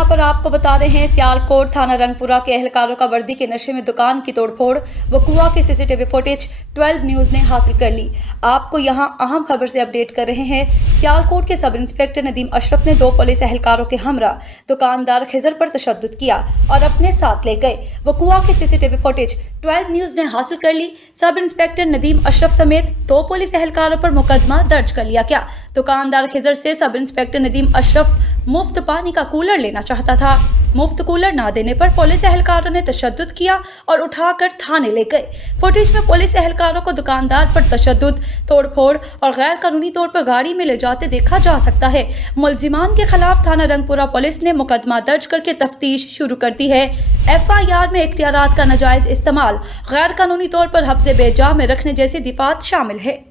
यहाँ पर आपको बता रहे हैं सियालकोट थाना रंगपुरा के एहलकारों का वर्दी के नशे में दुकान की तोड़फोड़ व कुआ की सीसीटीवी फुटेज 12 न्यूज़ ने हासिल कर ली। आपको यहाँ अहम खबर से अपडेट कर रहे हैं। सियालकोट के सब इंस्पेक्टर नदीम अशरफ ने 2 पुलिस एहलकारों के हमरा दुकानदार खिजर पर तशद्दुद किया और अपने साथ ले गए। वकुआ की सीसीटीवी फुटेज 12 न्यूज़ ने हासिल कर ली। सब इंस्पेक्टर नदीम अशरफ समेत 2 पुलिस एहलकारों पर मुकदमा दर्ज कर लिया गया। दुकानदार खिजर से सब इंस्पेक्टर नदीम अशरफ मुफ्त पानी का कूलर लेना चाहता था। मुफ्त कूलर ना देने पर पुलिस एहलकारों ने तशद्दुद किया और उठाकर थाने ले गए। फुटेज में पुलिस एहलकारों को दुकानदार पर तशद्दुद, तोड़फोड़ और गैर कानूनी तौर पर गाड़ी में ले जाते देखा जा सकता है। मुलजिमान के खिलाफ थाना रंगपुरा पुलिस ने मुकदमा दर्ज करके तफ्तीश शुरू कर दी है। FIR में इख्तियारात का नाजायज इस्तेमाल, गैर कानूनी तौर पर हब्से बेजा में रखने जैसी दिफात शामिल है।